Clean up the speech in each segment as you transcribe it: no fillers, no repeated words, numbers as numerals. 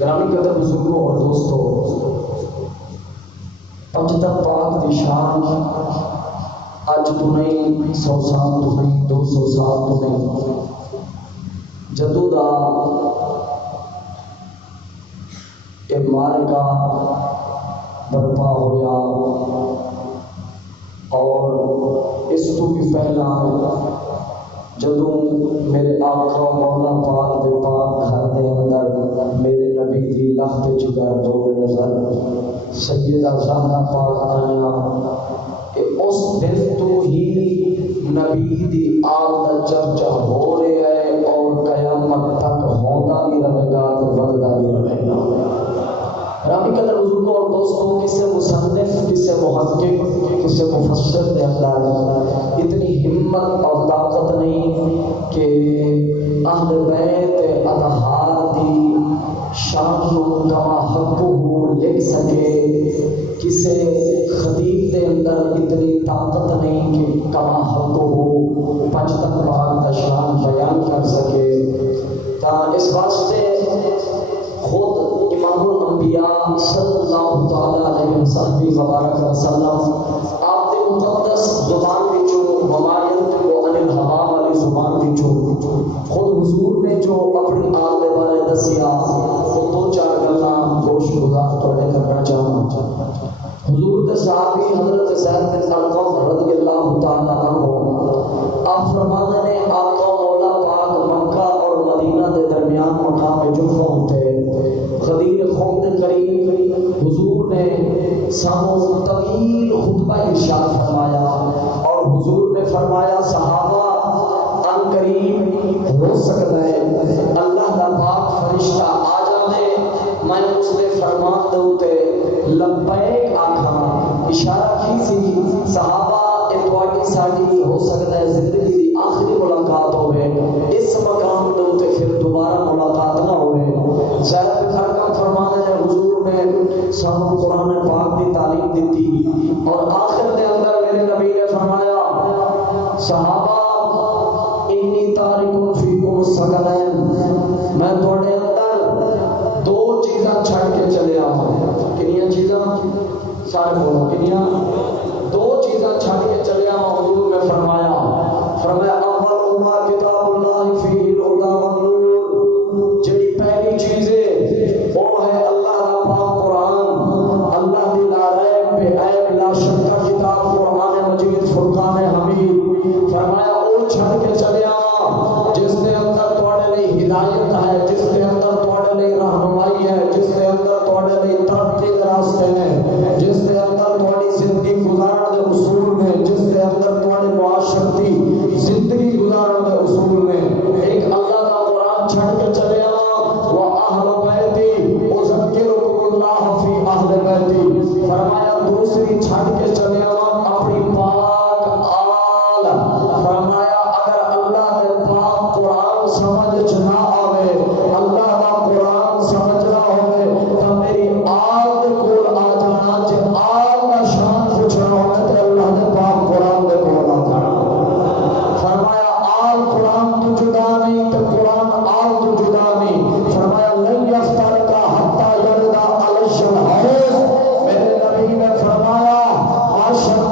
گرامی قدر بزرگوں اور دوستوں، مجتب پاک دی شان اج تو نہیں 100 سال تو نہیں 200 سال تو نہیں جدو دا اے مارکا برپا ہویا اور اس تو بھی پہلا جدوں میرے آقا مولا پاک دے پاک گھر دے اندر میرے نبی دی لخت جگر دور نظر سیدہ زہرا پاک آیا کہ اس دن تو ہی نبی دی آل دا چرچا ہو رہا ہے اور قیامت تک ہوتا بھی رہے گا تو بڑھتا بھی رہے گا۔ رابی قدر حضور کو اور دوستوں کسے مصنف کسے محقق کسے مفسر دے اندر اتنی ہمت اور طاقت نہیں کہ اہل بیت اطہار دی شان کو کما حقہ لکھ سکے، کسے خطیب دے اندر اتنی طاقت نہیں کہ کما حقہ پنجتن پاک دا شان بیان کر سکے۔ تا اس واسطے خود امام الانبیاء صلی اللہ تعالی علیہ وسلم آپ کے مقدس زبان وچوں ممایت کو عن الہوا والی زبان وچوں خود حضور نے جو اپنی آل دے بارے دسیا وہ 2-4 گلاں گوش گزار تھوڑے کرنا چاہوں۔ حضور کے صحابی حضرت زید بن ارقم رضی اللہ تعالی عنہ آپ فرماتے ہیں آقا مولا پاک مکہ اور مدینہ کے درمیان مقام جوفہ ہوتے غدیر خود کریم حضور نے سامو طویل خطبہ ارشاد فرمایا اور حضور نے فرمایا صحابہ ان قریب ہو سکتا ہے اللہ کا پاک فرشتہ آ جائے میں اس نے فرمان دوتے لبیک آکھا اشارہ کی سی صحابہ اتواٹی ساڑی ہو سکتا ہے زندگی دی آخری ملاقات ہوئے اس مقام دوتے پھر دوبارہ ملاقات نہ ہوئے۔ زیادہ خرکم فرمانا ہے حضور نے سانو قرآن پاک کی تعلیم دیتی اور آخر دے اندر میرے نبی نے فرمایا صحابہ انی تارکن فیکم ثقلین میں تھوڑے اندر 2 چیزاں چھڑ کے چلے آؤں۔ کنیاں چیزاں سارے بولو کنیاں 2 چیزاں چھڑ کے چلے آؤں۔ حضور نے فرمایا اول ما کتاب اللہ فیہ الہدی والنور، جڑی پہلی چیز ہے وہ ہے اللہ کا پاک قرآن، اللہ دی لا ریب بے عیب لا شک کتاب قرآن مجید فرقان حمید۔ فرمایا او چھڑ کے چلے آؤ جس کے اندر تواڈے لئی ہدایت ہے، جس کے اندر تواڈے لئی رہنمائی ہے، جس کے اندر تواڈے لئی ترقی کے راستے ہیں، جس کے اندر تواڈی زندگی گزارن دے اصول ہیں، جس کے اندر تواڈے معاشرتی زندگی گزارن دے اصول ہیں۔ ایک اللہ کا قرآن چھڑ کے چلے آؤ وہ اہل بیتی اذکرکم اللہ فی اہل بیتی۔ فرمایا دوسری چھڑ کے چلے آؤ اپنی پاک آل۔ فرمایا اگر اللہ کے پاک قرآن سمجھ نہ آوے، اللہ کا قرآن سمجھنا ہوئے تو میری آل دے کول آ جانا، جے آل کا شان پوچھنا ہوئے تو اللہ کے پاک قرآن دے کول آ جانا۔ فرمایا آل قرآن تو جدا نہیں تو قرآن آل تو جدا نہیں۔ فرمایا لن یفترقا حتی یردا علی الحوض، میرے نبی نے فرمایا عاشق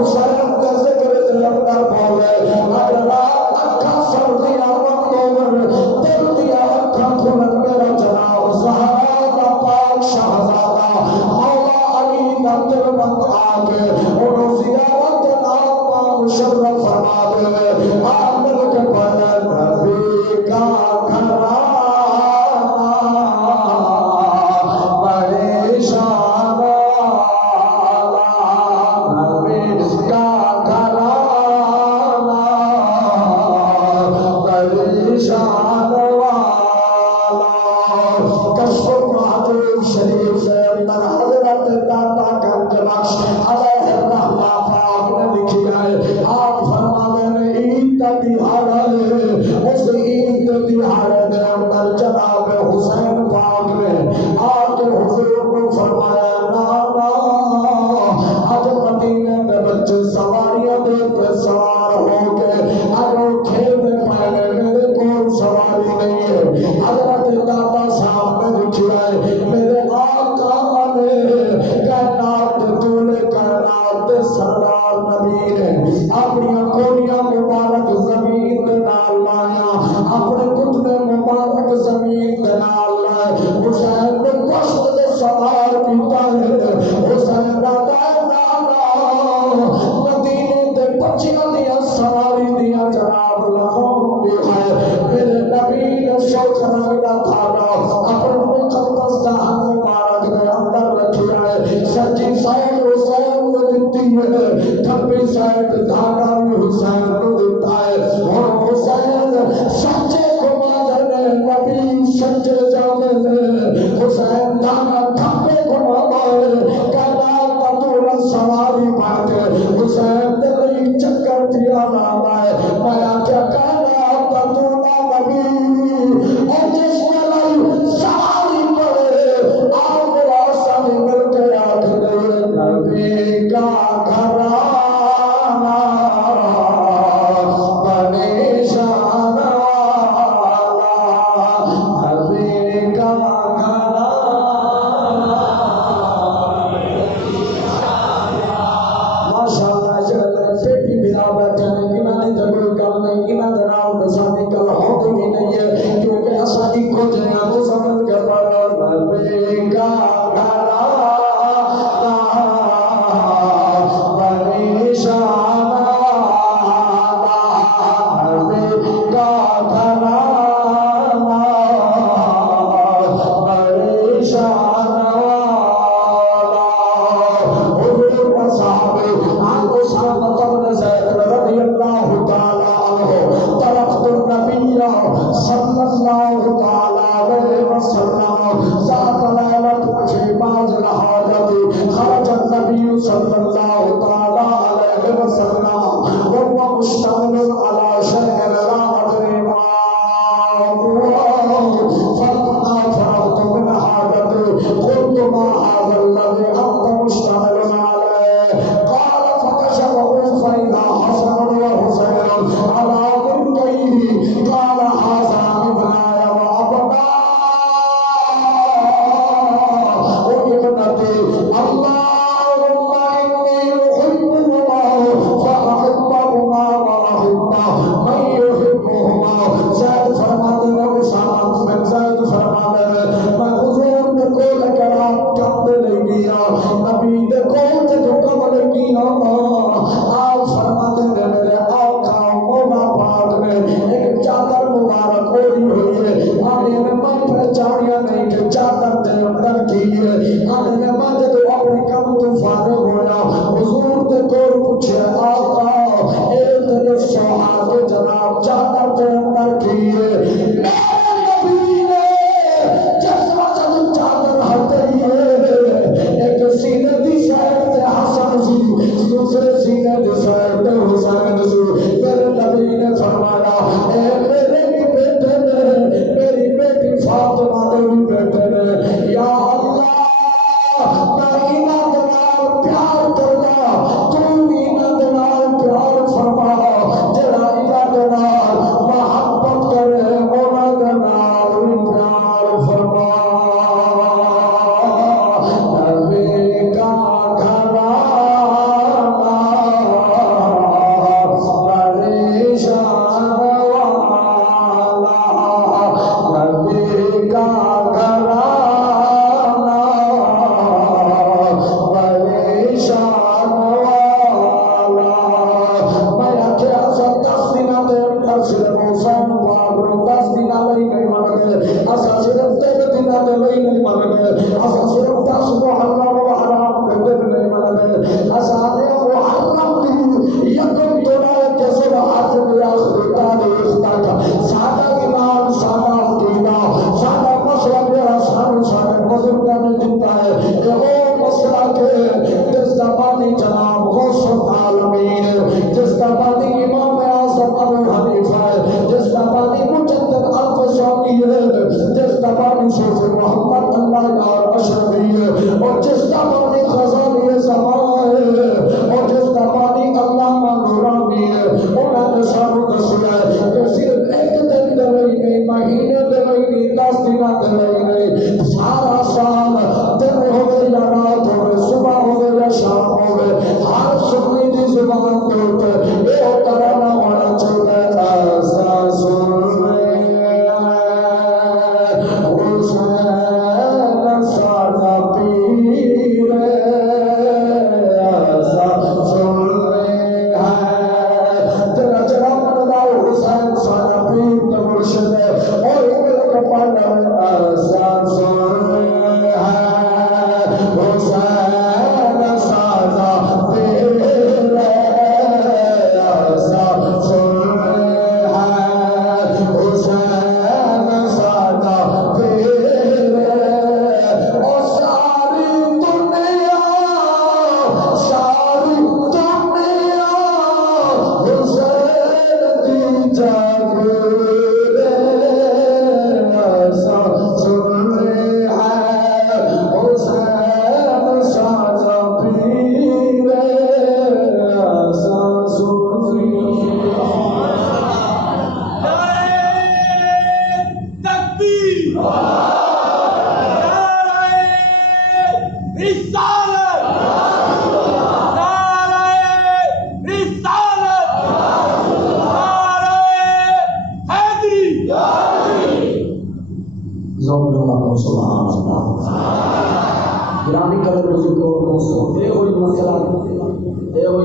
حسین کا ذکر اندر بولے اگر رات اکھا سردیاں بندور دل دیا اکھا کھلن میرا جناب زہرا کا پاک شہزادہ مولا علی کا دل بند آگے انہوں زیارت نام مشرف فرما دے آمد کے پڑھن نبی کا گھرانہ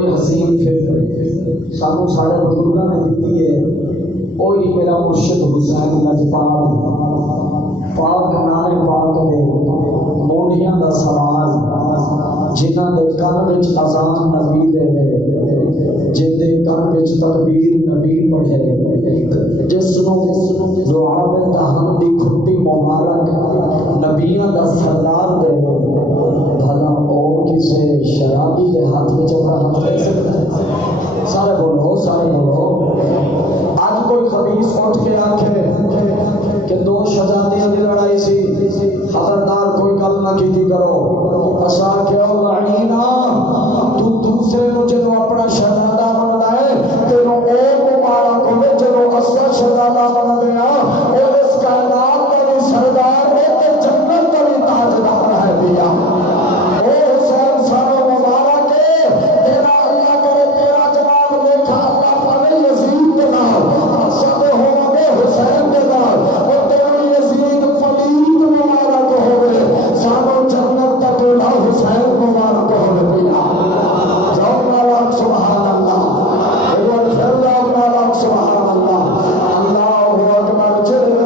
کوئی حسین فکر سانو سارے بزرگوں نے دیتی ہے، وہی میرا مرشد حسین لجپال پاک نام پاک دے مونڈیاں دا سوال، جنہاں دے کان وچ اذان نبی دے جن دے کان وچ تکبیر نبی پڑھے، جس نو دعا میں دہن دی کھٹی مبارک نبیاں دا سردار دے، بھلا اور کسے شرابی دے ہاتھ وچ اپنا ہاتھ رکھ سکتا ہے؟ سارے بولو، سارے بولو۔ آج کوئی خبیث اٹھ کے آکھے کہ دو شہزادیاں دی لڑائی سی، خبردار کوئی گل نہ کیتی کرو، اسا کہ او لعینا تو دوسرے نو جدو اپنا شہزادہ بندا ہے تینو او مبارک ہوے جدو اسا شہزادہ بن گیا، او اس کائنات دا بھی سردار ہے تے جنت دا بھی تاجدار ہے دیا۔ اے حسین سانو مبارک ہے، تیرا اللہ کرے تیرا جواب دیکھا اللہ پاوے یزید دے نال، اسا دے ہووے حسین دے نال، او تیرا یزید پلید مبارک ہوے، سانو جنت دا ٹولا حسین مبارک ہوے پیا۔ جاؤ نارا سبحان اللہ، ایک بار پھر جاؤ نارا سبحان اللہ، اللہ اکبر چلے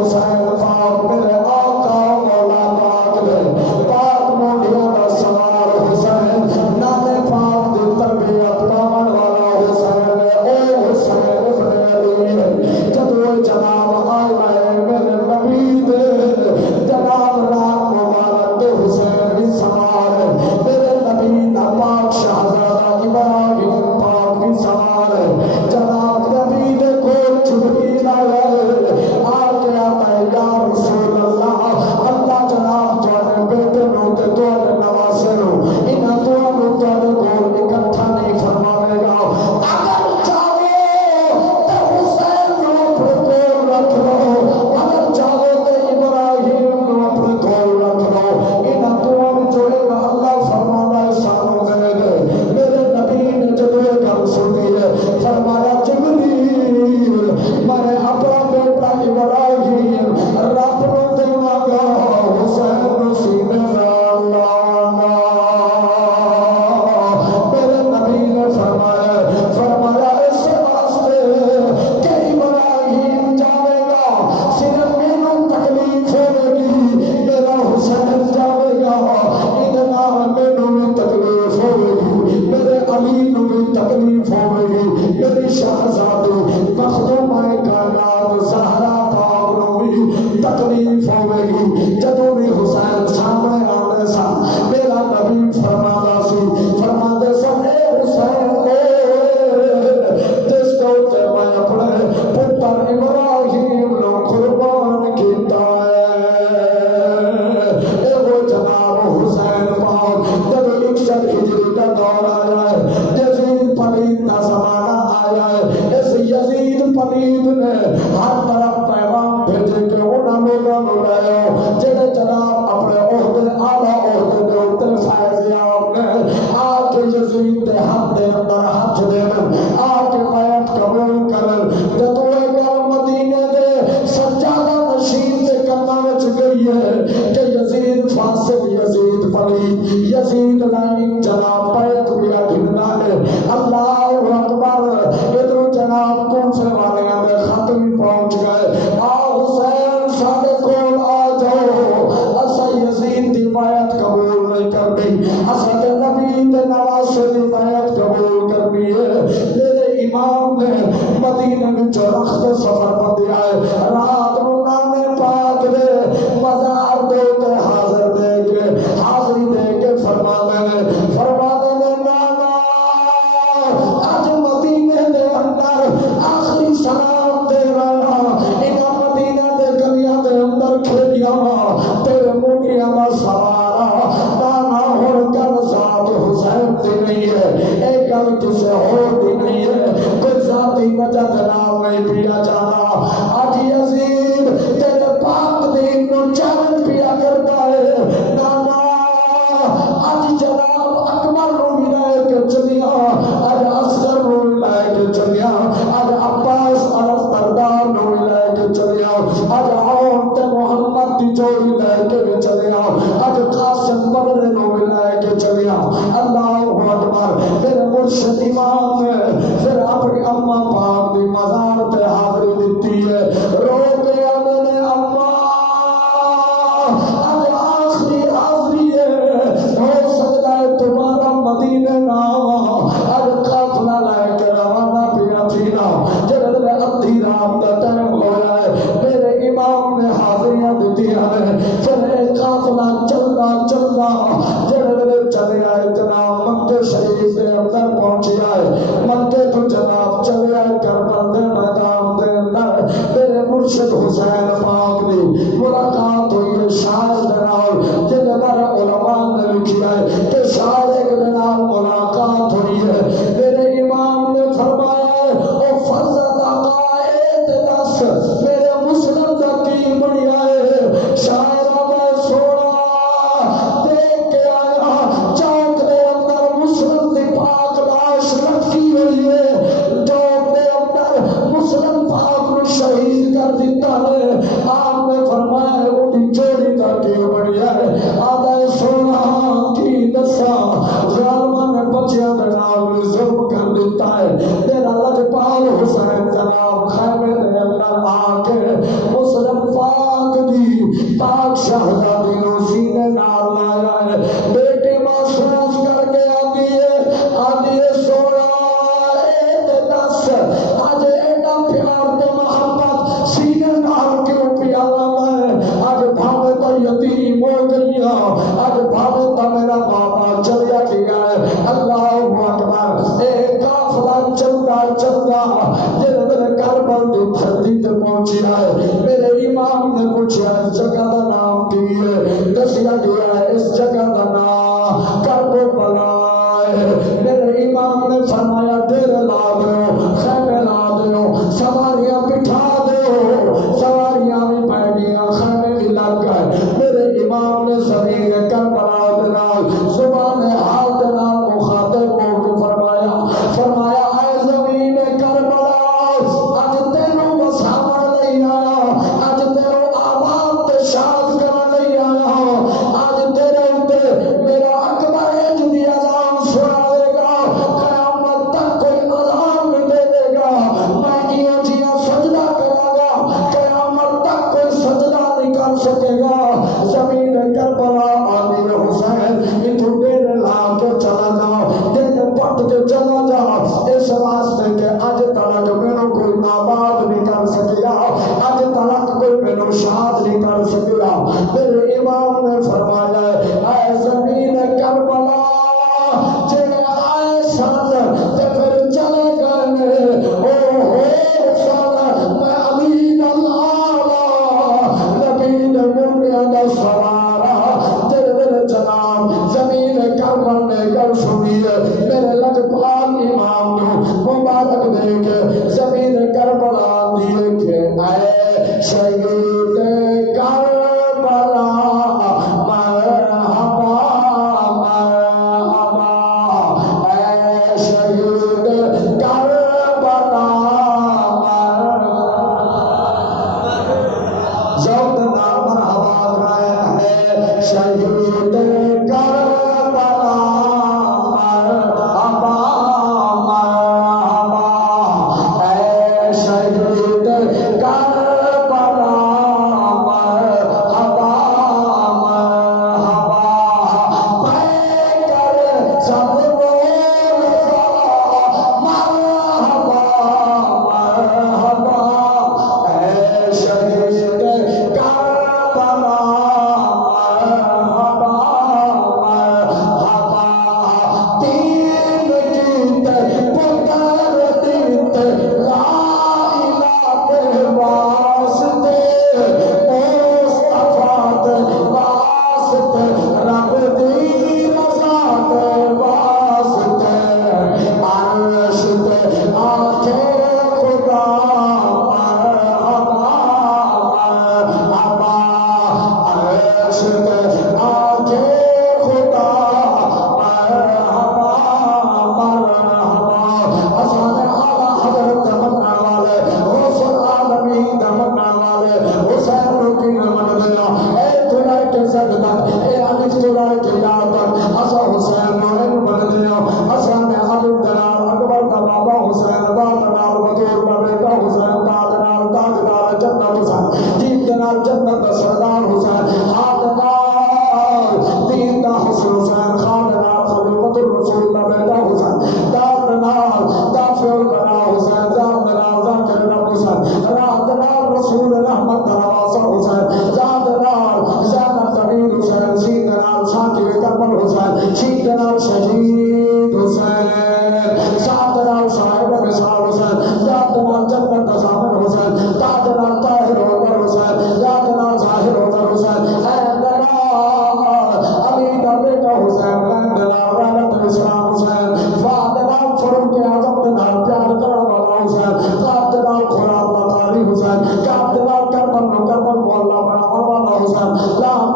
حسین پاک میرے آقا مولا پاک دے پاک مونڈیاں دا سوار حسین، نانے پاک دی تربیت پاون والا حسین، او حسین ابن علی جدو جناب آئے میرے نبی دے جناب رات مبارک دے حسین بھی سوار، میرے نبی دا پاک شہزادہ ابراہیم پاک بھی سوار، جناب نبی دے کول جبریل آیا آ کے آتا ہے یا رسول اللہ، اللہ جناب تواڈے بیٹے نو تے تواڈے نواسے نو انہاں تواڈے کول اکٹھا نہیں فرماوے گا، اگر چاہو تے حسین نو اپنے کول رکھ لو، اگر چاہو تے ابراہیم نو اپنے کول رکھ لو، انہاں تواڈے جوڑے گا اللہ فرماتا ہے سانو دے دے۔ میرے نبی نے جدو یہ گل سنی ہے فرمایا جبریل میں اپنا بیٹا ابراہیم رب نو دیواں گا، حسین نو سینے نال لاواں گا۔ میرے نبی نے فرمایا اس واسطے کہ ابراہیم جاوے گا صرف مینوں تکلیف ہوے گی، میرا حسین جاوے گا ادھر نال مینوں بھی تکلیف ہوے گی، میرے علی نو بھی تکلیف ہوے گی، میری شہزادی مخدومہ کائنات زہرا پاک نو بھی تکلیف ہوے گی۔ جدوں بھی حسین سامنے آنے سن میرا نبی فرماتا سی، فرماتے سن اے حسین جس کو میں اپنے پتر ابراہیم نو قربان کیتا ہے، اے وہ جناب حسین پاک جب 61 ہجری کا دور آیا ہے، یزید پلید کا زمانہ آیا ہے، اس یزید پلید نے ہر طرف پیغام بھیجے کہ انہاں لوگاں نو لے آؤ جڑے جناب اپنے عہدے اعلیٰ عہدے دے اوپر فائز یاب نے، آ کے یزید دے ہاتھ دے اندر ہاتھ دین، آ کے بیعت قبول کرن۔ جدوں یہ گل مدینے دے سجادہ نشین دے کاناں وچ گئی ہے کہ یزید فاسق، یزید پلید، یزید لعین جناب بیعت کیا گھننا ہے، اللہ اکبر، ادھر جناب کوفے والیاں دے خط بھی پہنچ گئے، آ حسین ساڈے کول آ جاؤ، اسا یزید دی بیعت قبول نہیں کرنی، اسا تے نبی دے نواسے دی بیعت قبول کرنی ہے۔ میرے امام نے مدینے وچ رخت سفر بندیا ہے، رات نو نانے پاک دے مزار دے تے حاضر دے کے حاضری دے کے فرماندے نے نانا اج مدینے دے اندر آخری سلام دے رہا، انہاں مدینے دے گلیاں دے اندر کھیڈیاں تیرے موٹیاں دا سوارا، نانا ہن گل ذات حسین دی نہیں ہے، اے گل کسے ہور دی نہیں ہے، کوئی ذاتی وجہ جناب نہیں پیا جانا، اج یزید تیرے پاک دین نو چیلنج پیا کرتا ہے، نانا اج جناب اکبر نو بھی لے کے چلیا، اج اصغر نو بھی لے کے چلیا، اج عباس الفردار نو بھی لے کے چلیا، اج عون تے محمد دی جوڑی لے کے بھی چلیا، اج قاسم بدر نو بھی لے کے چلیا، اللہ اکبر، میرے مرشد امام نے پھر اپنی اماں پاک دی مزار پہ حاضری دیتی ہے، رو کے آدھے نے اماں اب آخری حاضری ہے، ہو سکتا ہے تمہارا مدینے نہ اب قافلہ لے کے روانہ پیا تھینا، جب ادھی رات کا ٹائم ہو رہا ہے، میرے امام نے حاضریاں دیتی ہیں، پھر قافلہ چلتا چلتا جب چلے آئے جناب مکے شریف کے اندر پہنچے آئے، مکے تو جناب چلے آئے کربلا کے میدان کے اندر، میرے مرشد حسین پاک نے ملاقات ہوئی ہے شاعر جناب جن پر علماء نے لکھی ہے کہ شاعر کے جناب ملاقات ہوئی ہے، میرے امام نے فرمایا او فرزند عقائد دس میرے مسلم کا کی بنیا ہے، شاعر میں سونا دیکھ کے آیا چوک دے اندر مسلم دی پاک لاش رکھی ہوئی ہے، چوک دے اندر مسلم پاک کو شہید کر دیتا ہے، آپ نے فرمایا اٹھی چوری کر کے بڑھیا ہے، آدھا سونا کی دسا ظالمہ نے بچیاں جناب ظلم کر دیتا ہے، میرا لجپال حسین جناب خیمے دے اندر آ کے مسلم پاک دی پاک شہزادی نو سینے نال لایا ہے، بیٹی محسوس کر کے آتی ہے سونا اے دس آج ایڈا پیار تے محبت سینے نال کیوں پیارا میں، آج بھاوے تو یتیم ہو گئی آج بھاوے تو میرا بابا چلیا گیا ہے، اللہ اکبر، اے قافلہ چلتا چلتا جب کربلا دی دھرتی تے پہنچیا ہے، میرے امام نے پوچھا اس جگہ کا نام کی ہے، دسیا گیا ہے اس جگہ کا نام کربلا ہے، میرے امام نے فرمایا ڈیرے لا دو خیمے لا دو سواریاں بٹھا دو، سواریاں بھی پہ گیا خیمے بھی لگ گئے، میرے امام نے زمین کربلا دے نال زبان حال دے نال مخاطب ہو کے فرمایا اے زمین کربلا اج تینوں وساون لئی آیا، اج تینوں آباد تے شاد کرن لئی آیا، اج تیرے اوتے میرا اکبر انج دی اذان سناوے گا، قیامت تک کوئی اذان نہیں دے گا، میں ایوں جیا سجدہ کراں گا، قیامت تک کوئی سجدہ نہیں کر سکے گا، زمین کربلا آلی حسین اتوں ڈیرے لا کے چلا جا، دن پٹ کے چلا جا، اس واسطے کہ اج تک میرے کوئی آباد نہیں کر سکیا، اج تک کوئی میرے شاد نہیں کر سکیا، میرے امام نے فرمایا اے زمین کربلا جڑے آئے سن تے پھر چلے گئے، او ہو سن میں علی اللہ نبی نے منڈیاں دا سوارا تیرے جناب زمین کربلا نے گل سنی ہے، میرے لجپال امام نو مبارک دے کے زمین کربلا دیے کہ اے شہید کربلا مرحبا مرحبا، اے شہید کربلا مرحبا، ذوق نال مرحبا کرایا ہے، شہید کربلا مرحبا مرحبا، اے شہید کربلا مرحبا مرحبا، پے کر سب بول مرحبا نال دافع البلا حسین ذات نال ذاکر رب حسین رات نال رسول رحمت نواسا حسین ذات نال زینب ضمیر حسین سین نال شاکر کربل حسین شین نال شہید حسین ذات نال صاحب مثال حسین ذات نال جنت نظامن حسین ذات نال طاہر عمر حسین ذات نال ظاہر عمر حسین علی کا بیٹا حسین رحمت اسلام حسین فاطمہ فاروق اعظم کے نال پیار کرنے والا حسین فاطمہ خراب بطاری حسین فاطمہ کربل کربل مولا بنا والا حسین لام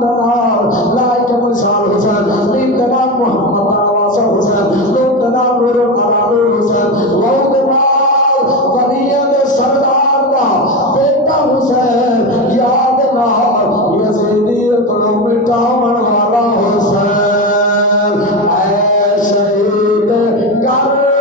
دنار لائق مثال حسین لیم دنار محمد نواسا حسین لوم دنار نور العرابی حسین لوم دنار غنیت سردار کا بیٹا حسین یاد نار یزیدی کلو مٹاون والا حسین اے شہید کربلا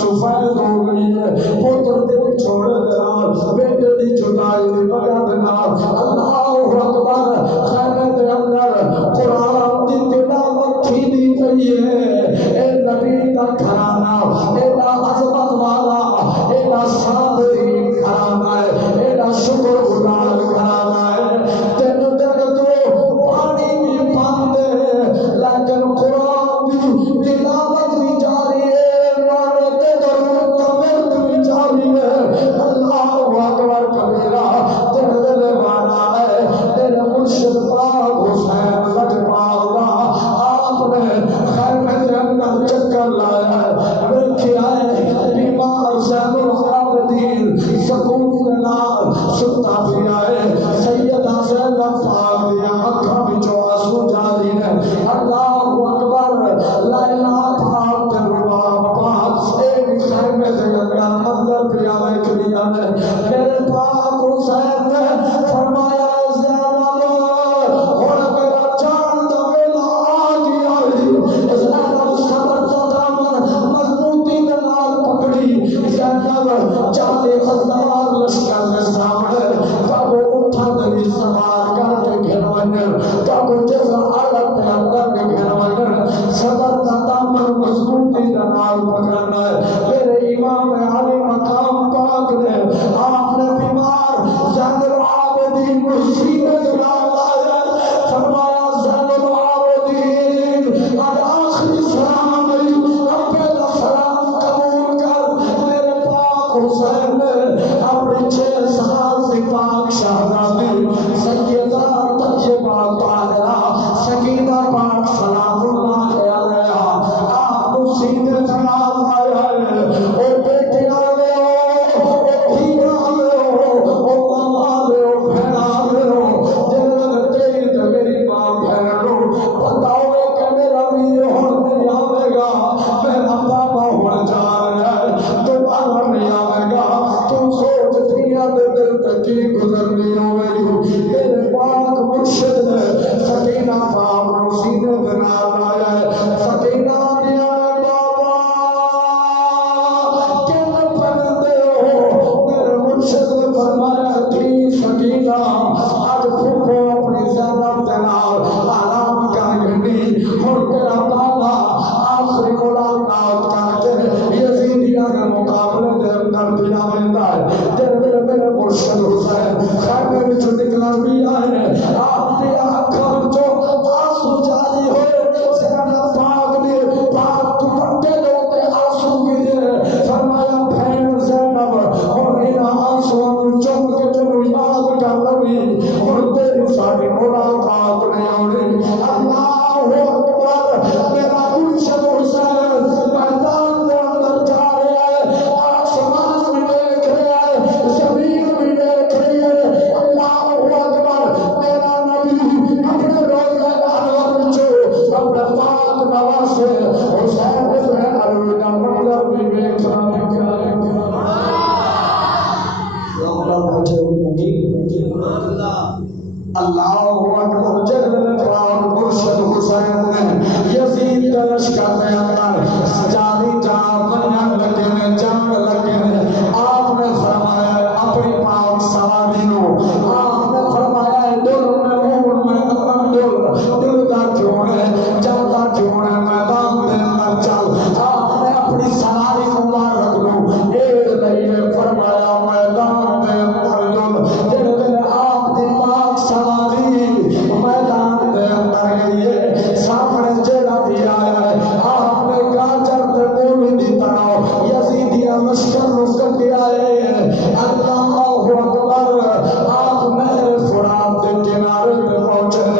سفید ہو گئی ہے. جدائی دی وجہ دے نال اللہ اکبر خیمے دے اندر قرآن دی تلاوت تھی دی گئی ہے اے نبی دا گھرانہ ایڈا عظمت والا ایڈا صادقین گھرانہ ہے ایڈا شکر گزار گھرانہ ہے تین دن تو پانی بھی بند ہے لیکن قرآن دی تلاوت بھی جاری ہے نعرے تے درود تمرد بھی جاری ہے اللہ اکبر کبیرہ تیرے دل والا ہے تیرے مرشد پاک حسین لجپال دا آپ نے خیمے دے اندر چکر لایا ہے ویکھیا ہے بیمار زین العابدین سکون دے نال ستا پیا ہے سیدہ زینب پاک دی اکھاں وچوں آنسو جاری ہے اللہ اکبر لیلا پاک تے رباب پاک اے بھی خیمے دے اندر منظر پیا ویکھدیاں نے میرے پاک حسین نے فرمایا زینب ہن میرا جان دا ویلا آ گیا ہے زینب صبر دا دامن مضبوطی دے نال پکڑی زینب 40 ہزار لشکر دے سامنے کب اٹھا دے سوار کر کے گھرون کب جس عالم دے اندر کے گھرون صبر دا دامن مضبوطی دے نال پکڑنا ہے میرے امام علی مقام پاک نے آپ نے بیمار زین العابدین مسیح جلال لایا فرمایا زین العابدین آج آخری سلام ربے دا سلام قبول کر میرے پاک حسین نے اپنی 6 سال سے پاک شہزادی سیدہ طیبہ طاہرہ سکینہ پاک سلام اللہ علیہا آپ کو سیدھے سلام آیا ہے او بیٹے آلے ہو او دھی آلے ہو او ماں آلے ہو بہن آلے ہو جنہوں تیری تے میری ماں بہن ہو بتاؤ کہ میرا ویر ہون نہیں آوے گا میرا بابا ہون جا رہا ہے دوبارہ نہیں آوے گا تو سوچ دنیا دے دل تک کی گزرنی ہوئے گی میرے پاک مرشد نے سکینہ پاک نو سینے پہ نال لایا ہے سکینہ دیا بابا کیوں پڑھتے ہو میرے مرشد نے فرمایا تھی سکینہ آج پھوپو اپنی زینب دے نال آرام کر گئی ہن تیرا بابا آخری ملاقات کر کے یزیدیاں کے مقابلے دے اندر پیا ویندا ہے تیرے میرے مرشد حسین خیمے وچوں نکلا بھی آئے آپ دی اکھاں وچوں آنسو جاری ہوئے زینب پاک نے پاک دوپٹے دے اوتے آنسو گرے فرمایا بہن زینب ہن انہاں آنسواں نوں چوم کے تینوں یاد کر لوی ہن تیری ساڈی ملاقات نہیں ہونی اللہ اکبر میرا مرشد حسین میدان دے اندر جا رہا ہے آسمان بھی دیکھ رہا ہے زمین بھی دیکھ رہی ہے اللہ اکبر میرا نبی اپنے روزہ انور وچوں اپنے پاک نواسے حسین ابن علی دا منظر بھی دیکھ رہا ہے اللہ اکبر جلال پاک مرشد حسین نے یزید کا لشکر میں اندر جاری جان بنیان لگے میں جنگ لگے آپ نے فرمایا اپنی پاک سواری نو آپ نے فرمایا دل میں مون میں دل کا کیوں ہے جلتا کیوں ہے میدان دے اندر چل آپ نے اپنی سواری کو مار رکھ لو ایک لئیے فرمایا میدان دے اندر جل آپ دی پاک سواری میدان دے اندر گئی ہے سامنے جیڑا بھی آیا ہے آپ نے گاجر دے مولی دی طرح یزیدیاں لشکر نو کٹی آئے اللہ اکبر آپ نہر فرات دے کنارے پہ پہنچے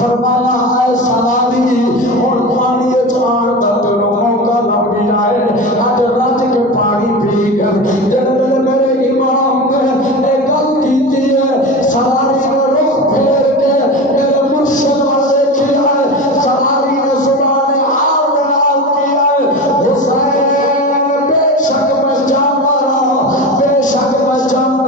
فرمایا اے سواری اور پانی چان دا تینوں موقع لگ گیا ہے اج رج کے پانی پی گئے جنرل میرے امام نے ایک گل کیتی ہے سواری نے رخ پھیر کے میرے مرشد والے کیا ہے سواری نے زبان حال بنا کیا ہے حسین بے شک میں جان مارا بے شک میں جان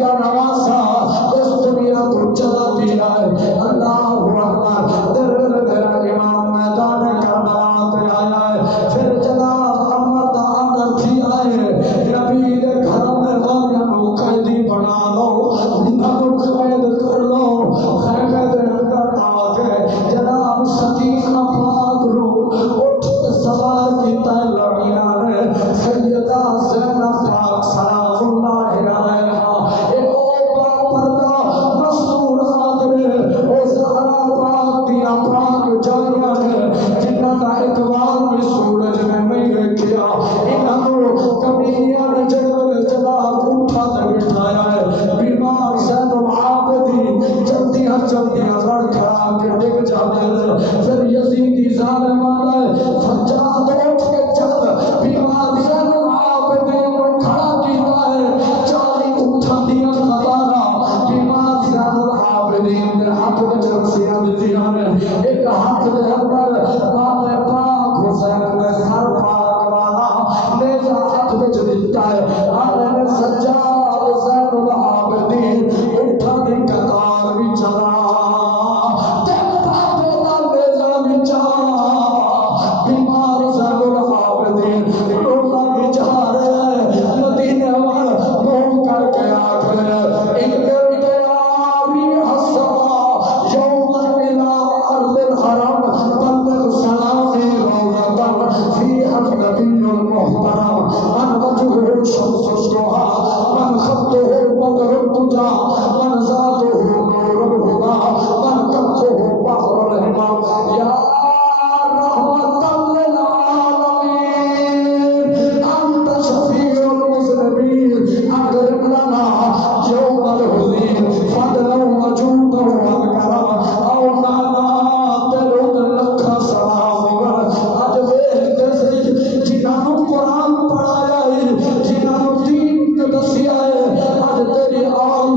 کا نواسا اس دنیا کو چلا دیا ہے. اللہ اکبر. تیرا امام میدان کربلا پہ آیا ہے. پھر جناب امت آمر تھی آئے نبی کے گھر میں غالیاں قیدی بنا لو نبو قید کر لو. خیمے دے اندر آ کے جناب سکینہ پاک رو اٹھ سوار کی لڑیاں نے سیدہ زینب پاک سلام اللہ علیہا ایک اور پردہ مستور آدھے او زہرا پاک دیا پاک جاریاں نے جنہ کا اتوار میں سورج میں نہیں رکھیا انہوں کبھیاں نے جناب اٹھا دے بٹھایا ہے. بیمار زین العابدین چلدیاں چلدیاں لڑ کھڑا کے ڈگ جاتے ہیں. پھر یزیدی ظالم والا سجاد اٹھ کے چل بیمار زین العابدین کو کھڑا کیتا ہے. چالی اٹھا دیا خبارا بیمار زین العابدین نے ہاتھ میں رسیاں دیا نے ایک ہاتھ دے اندر مال پاک حسین نے سر پاک والا نیزہ ہاتھ میں دیتا ہے. آنے سجاد زین العابدین اٹھا دی قطار بھی چلا تیرے پاپے دا نیزہ بھی چلا بیمار زین العابدین رولا بھی جا رہے مدینے وال موم کر کے آکھ رہے ایک دیاری حسبا یوم الى ارض الحرم بلغ سلامی روضتاً فیہا النبی المحترم من وجهه شمس الضحى من خطه بدر الدجى من ذاته نور الهدى من كفه بحر الهمم يا رحمة للعالمين أنت شفيع المذنبين أكرم لنا يوم الحزين فضلا وجودا وكرما أولانا تلود لك سلام أجبه كسي جنان قرآن پڑھایا ہے جنان دین دسیا ہے. آج تیری آل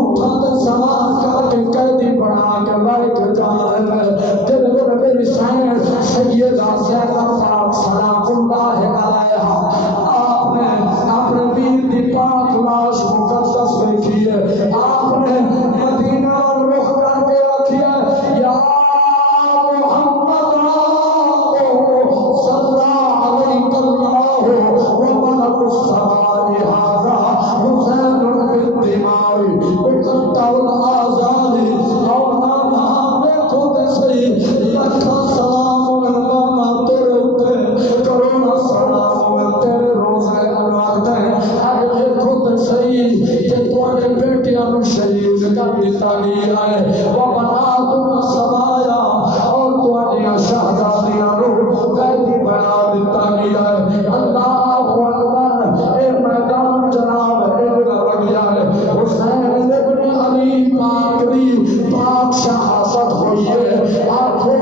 اٹھا دے سوار کر کے قیدی بنا کے لائے کے جا رہے ہیں. تیرے میرے میری سائن سیدہ زینب پاک سلام اللہ علیہا آپ نے اپنے ویر دی پاک لاش مقدس دیکھی ہے. آپ نے مدینہ رخ کر کے رکھی ہے یا محمد صلی علیک اللہ وملک السماء هذا حسین بالدماء اقطع الآزاد مولانا دیکھو دے صحیح لکھا سلام مولانا تیرے اتے کرونا سلام تیرے روزے انوار دے اگر دیکھو دے صحیح کہ توانے بیٹیاں نو شہید کر دیتا گیا ہے وبناتنا سبایا اور توانے شہزادیاں نو قیدی بنا دیتا گیا ہے. اللہ اکبر. اے میدان جناب ایک لگ گیا ہے. حسین ابن علی پاک دی پاک شہادت ہوئی ہے. آنکھوں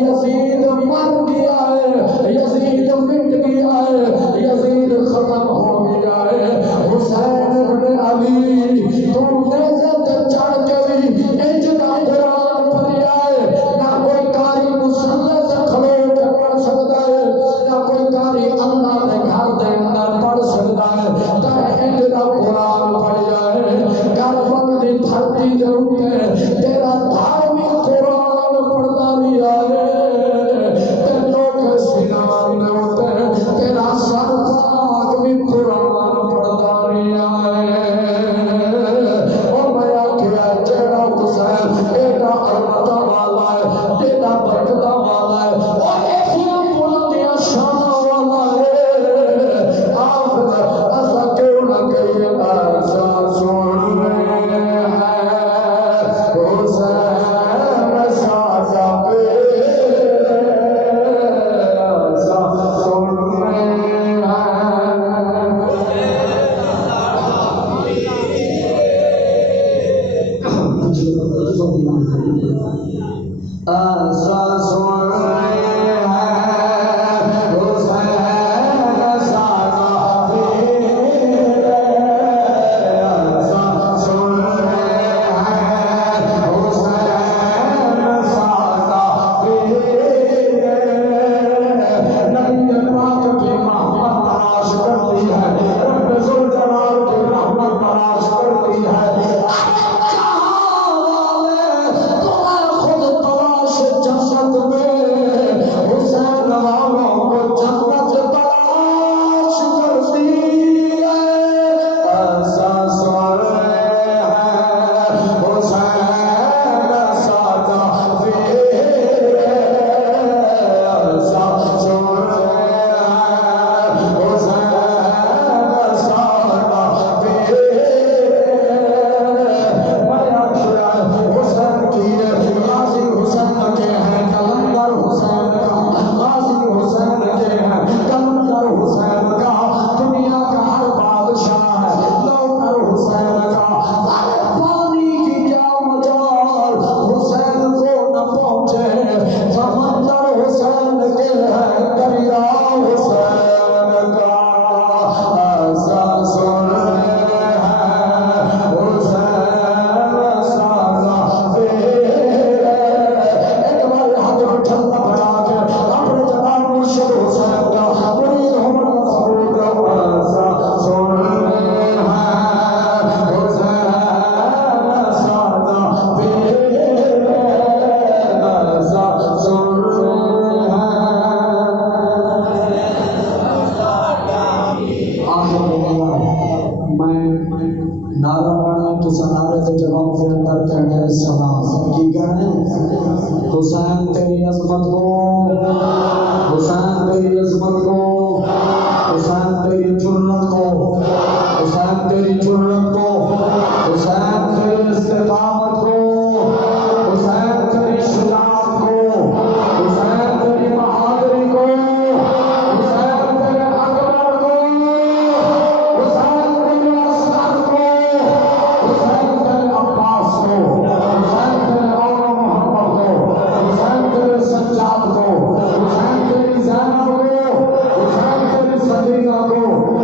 یزید مر گیا ہے یزید مٹ گیا ہے یزید ختم ہو گیا ہے. حسین ابن علی تم نیزے تے چڑھ کے بھی انجنا قرآن پڑھیا ہے. نہ کوئی کاری مسلح سے کھلو کے پڑھ سکتا ہے نہ کوئی کاری اللہ نے گھر دے اندر پڑھ سکتا ہے. تے انجنا قرآن پڑھیا ہے. کربلا دی دھرتی دے اوپر تیرا دھارمک قرآن پڑھتا رہیا ہے. تے لوگ سینان دے اوپر تیرا سر پاک بھی قرآن پڑھتا رہیا ہے. اور میں آکھیا جیڑا حسین ایڈا عظمت والا ہے ایڈا برکت والا ہے اور ایسا بلندیاں شان والا ہے. آپ ایسا کیوں نہ کہیے ایسا سن رہے ہیں حسین سازا پہ ایسا سن رہے ہیں. ایسا سن رہے ہیں حسین سازا پہ میں نعرہ پڑھنا تو نعرے کے جواب کے اندر کہنا ہے سلام کی کہنا ہے حسین تیری عظمت کو، حسین تیری عظمت کو، حسین تیری جرت کو، حسین تیری جرت کو، حسین تیری استقامت کو، حسین تیری شجاعت کو، حسین تیری بہادری کو، حسین تیرے اکبر کو، حسین تیرے اصغر کو، حسین تیرے عباس کو، حسین تیرے اور محمد کو، حسین تیرے سجاد کو، حسین تیری زینب کو، حسین تیری صدیقہ کو،